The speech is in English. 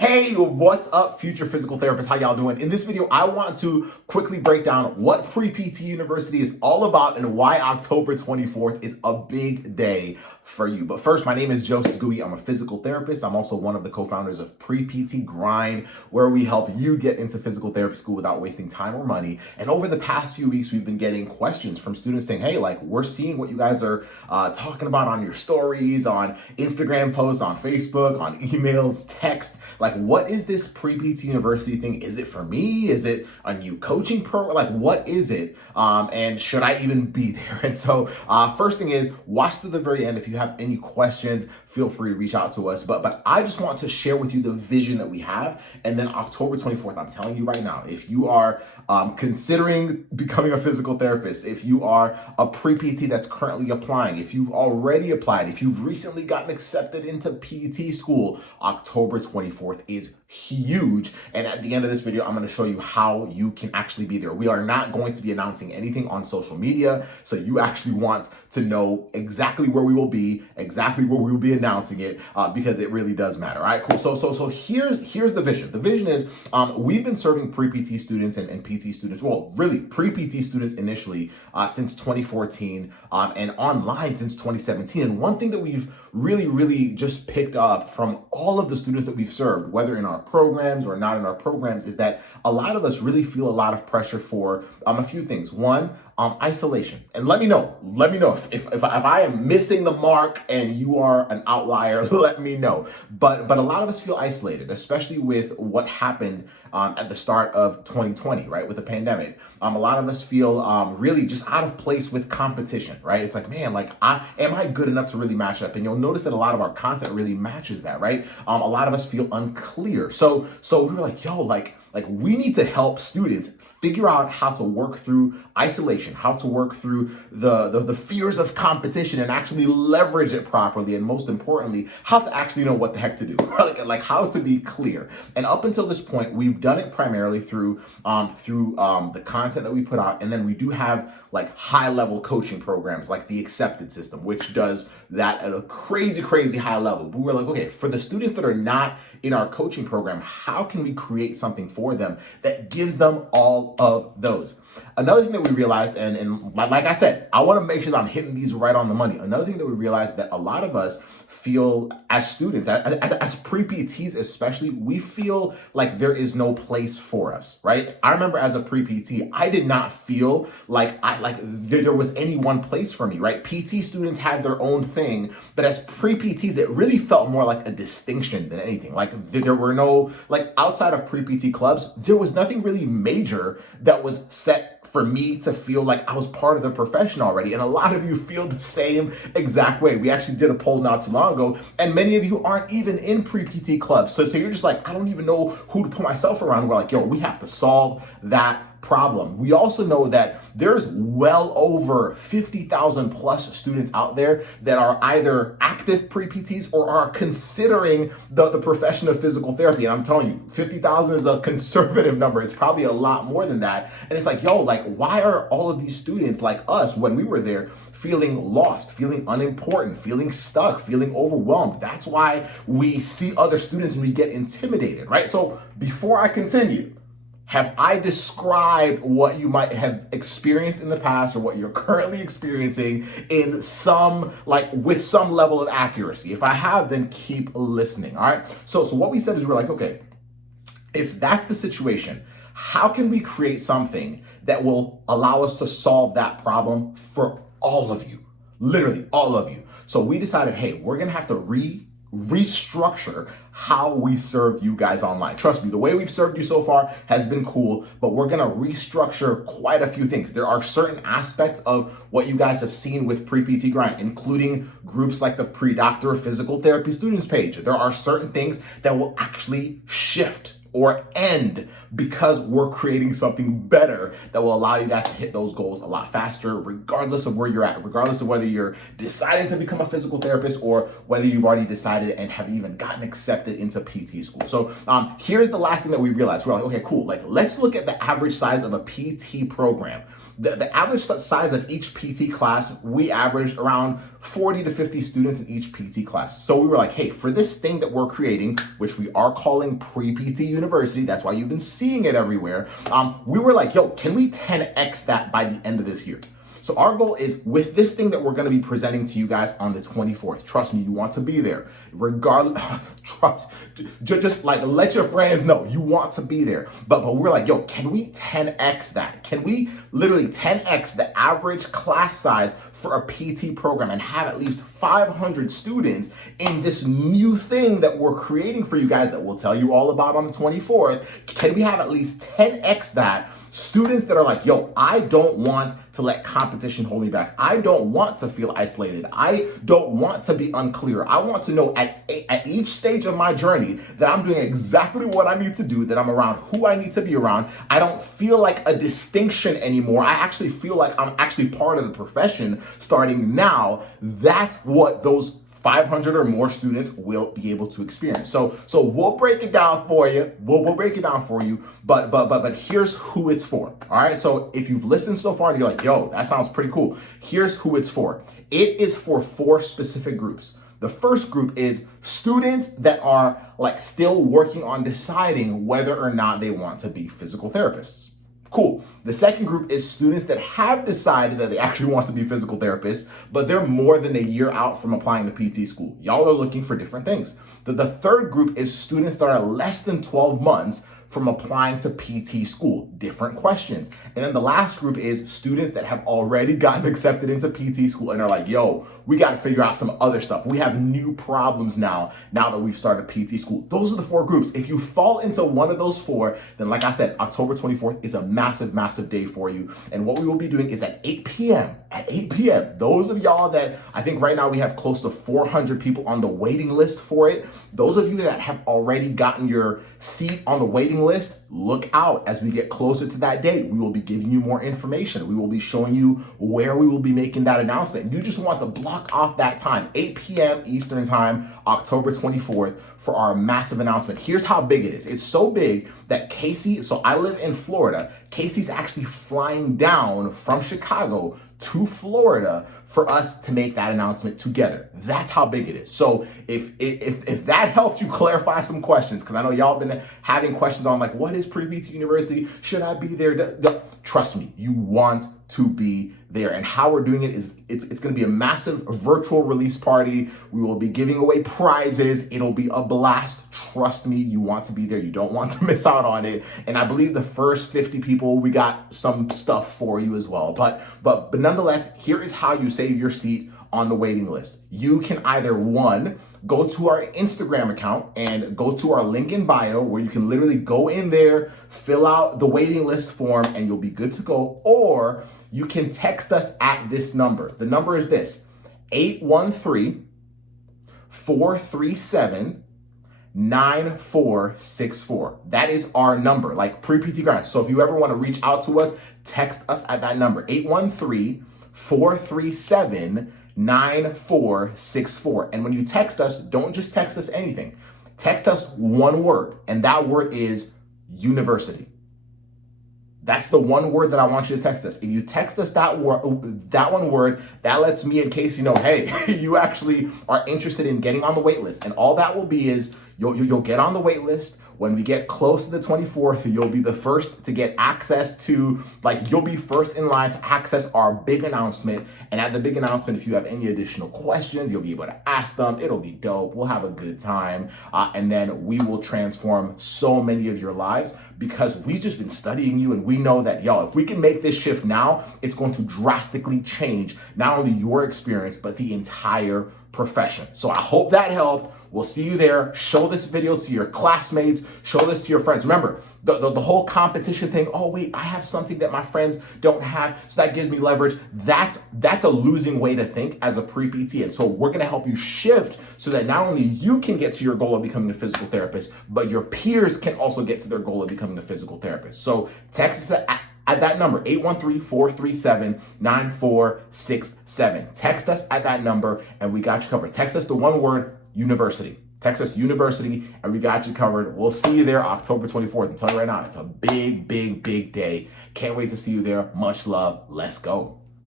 Hey, what's up, future physical therapists? How y'all doing? In this video, I want to quickly break down what Pre-PT University is all about and why October 24th is a big day for you. But first, my name is 𝗨𝗲𝗄𝗏. I'm a physical therapist. I'm also one of the co-founders of Pre-PT Grind, where we help you get into physical therapy school without wasting time or money. And over the past few weeks, we've been getting questions from students saying, hey, like, we're seeing what you guys are talking about on your stories, on Instagram posts, on Facebook, on emails, text. Like, what is this Pre-PT University thing? Is it for me? Is it a new coaching program? Like, what is it? And should I even be there? And so first thing is, watch to the very end. If you have any questions, feel free to reach out to us. But I just want to share with you the vision that we have. And then October 24th, I'm telling you right now, if you are considering becoming a physical therapist, if you are a pre-PT that's currently applying, if you've already applied, if you've recently gotten accepted into PT school, October 24th is huge. And at the end of this video, I'm going to show you how you can actually be there. We are not going to be announcing anything on social media. So you actually want to know exactly where we will be, exactly where we will be announcing it, because it really does matter. All right, cool. So here's the vision. The vision is we've been serving pre-PT students and PT students, well, really pre-PT students initially since 2014 and online since 2017. And one thing that we've really just picked up from all of the students that we've served, whether in our programs or not in our programs, is that a lot of us really feel a lot of pressure for a few things. One, isolation. And let me know if I am missing the mark and you are an outlier, let me know. But a lot of us feel isolated, especially with what happened at the start of 2020, right? With the pandemic. A lot of us feel really just out of place with competition, right? It's like, man, like, am I good enough to really match up? And you'll notice that a lot of our content really matches that, right? A lot of us feel unclear. So we were like, yo, like we need to help students figure out how to work through isolation, how to work through the fears of competition and actually leverage it properly. And most importantly, how to actually know what the heck to do, like how to be clear. And up until this point, we've done it primarily through the content that we put out. And then we do have like high level coaching programs like the Accepted System, which does that at a crazy high level. But we're like, okay, for the students that are not in our coaching program, how can we create something for them that gives them all of those? Another thing that we realized, and like I said, I want to make sure that I'm hitting these right on the money. Another thing that we realized that a lot of us feel as students, as pre-PTs especially, we feel like there is no place for us, right? I remember as a pre-PT, I did not feel like there was any one place for me, right? PT students had their own thing, but as pre-PTs, it really felt more like a distinction than anything. Like there were no, like outside of pre-PT clubs, there was nothing really major that was set for me to feel like I was part of the profession already. And a lot of you feel the same exact way. We actually did a poll not too long ago, and many of you aren't even in pre-PT clubs. So you're just like, I don't even know who to put myself around. We're like, yo, we have to solve that problem. We also know that there's well over 50,000 plus students out there that are either active pre-PTs or are considering the profession of physical therapy. And I'm telling you, 50,000 is a conservative number. It's probably a lot more than that. And it's like, yo, like, why are all of these students like us when we were there feeling lost, feeling unimportant, feeling stuck, feeling overwhelmed? That's why we see other students and we get intimidated, right? So before I continue, have I described what you might have experienced in the past or what you're currently experiencing in with some level of accuracy? If I have, then keep listening, all right? So what we said is we're like, okay, if that's the situation, how can we create something that will allow us to solve that problem for all of you, literally all of you? So we decided, hey, we're gonna have to restructure how we serve you guys online. Trust me, the way we've served you so far has been cool, but we're gonna restructure quite a few things. There are certain aspects of what you guys have seen with Pre-PT Grind, including groups like the Pre-Doctor of Physical Therapy Students page. There are certain things that will actually shift or end because we're creating something better that will allow you guys to hit those goals a lot faster, regardless of where you're at, regardless of whether you're deciding to become a physical therapist or whether you've already decided and have even gotten accepted into PT school. So here's the last thing that we realized. We're like, okay, cool. Like, let's look at the average size of a PT program. The average size of each PT class, we averaged around 40 to 50 students in each PT class. So we were like, hey, for this thing that we're creating, which we are calling Pre-PT University, that's why you've been seeing it everywhere, we were like, yo, can we 10x that by the end of this year? So our goal is with this thing that we're going to be presenting to you guys on the 24th. Trust me, you want to be there. Regardless, just like let your friends know you want to be there. But we're like, yo, can we 10x that? Can we literally 10x the average class size for a PT program and have at least 500 students in this new thing that we're creating for you guys that we'll tell you all about on the 24th? Can we have at least 10x that? Students that are like, yo, I don't want to let competition hold me back. I don't want to feel isolated. I don't want to be unclear. I want to know at each stage of my journey that I'm doing exactly what I need to do, that I'm around who I need to be around. I don't feel like a distinction anymore. I actually feel like I'm actually part of the profession starting now. That's what those 500 or more students will be able to experience. So we'll break it down for you. We'll break it down for you. But here's who it's for. All right. So if you've listened so far and you're like, yo, that sounds pretty cool. Here's who it's for. It is for 4 specific groups. The first group is students that are like still working on deciding whether or not they want to be physical therapists. Cool. The second group is students that have decided that they actually want to be physical therapists, but they're more than a year out from applying to PT school. Y'all are looking for different things. The third group is students that are less than 12 months from applying to PT school, different questions. And then the last group is students that have already gotten accepted into PT school and are like, yo, we got to figure out some other stuff. We have new problems now that we've started PT school. Those are the 4 groups. If you fall into one of those 4, then like I said, October 24th is a massive, massive day for you. And what we will be doing is at 8 p.m., those of y'all that I think right now we have close to 400 people on the waiting list for it. Those of you that have already gotten your seat on the waiting list, look out as we get closer to that date. We will be giving you more information. We will be showing you where we will be making that announcement. You just want to block off that time, 8 p.m. Eastern time, October 24th, for our massive announcement. Here's how big it is. It's so big that Casey, so I live in Florida, Casey's actually flying down from Chicago to Florida for us to make that announcement together. That's how big it is. So if that helps you clarify some questions, because I know y'all been having questions on like, what is Pre-PT University? Should I be there? Trust me, you want to be there. And how we're doing it is it's going to be a massive virtual release party. We will be giving away prizes. It'll be a blast. Trust me, you want to be there. You don't want to miss out on it. And I believe the first 50 people, we got some stuff for you as well. But nonetheless, here is how you save your seat on the waiting list. You can either, 1, go to our Instagram account and go to our link in bio where you can literally go in there, fill out the waiting list form, and you'll be good to go. Or you can text us at this number. The number is this, 813-437-9464. That is our number, like Pre-PT Grants. So if you ever want to reach out to us, text us at that number, 813-437-9464. And when you text us, don't just text us anything. Text us one word, and that word is university. That's the one word that I want you to text us. If you text us that one word, that lets me, in case you know, hey, you actually are interested in getting on the wait list. And all that will be is you'll get on the wait list. When we get close to the 24th, you'll be the first to get access to, like, you'll be first in line to access our big announcement. And at the big announcement, if you have any additional questions, you'll be able to ask them. It'll be dope. We'll have a good time. And then we will transform so many of your lives because we've just been studying you. And we know that, y'all, if we can make this shift now, it's going to drastically change not only your experience, but the entire profession. So I hope that helped. We'll see you there. Show this video to your classmates. Show this to your friends. Remember, the whole competition thing, oh, wait, I have something that my friends don't have, so that gives me leverage. That's a losing way to think as a pre-PT. And so we're going to help you shift so that not only you can get to your goal of becoming a physical therapist, but your peers can also get to their goal of becoming a physical therapist. So text us at that number, 813-437-9467. Text us at that number, and we got you covered. Text us the one word, university. Texas University, and we got you covered. We'll see you there October 24th. I'm telling you right now, it's a big, big, big day. Can't wait to see you there. Much love. Let's go.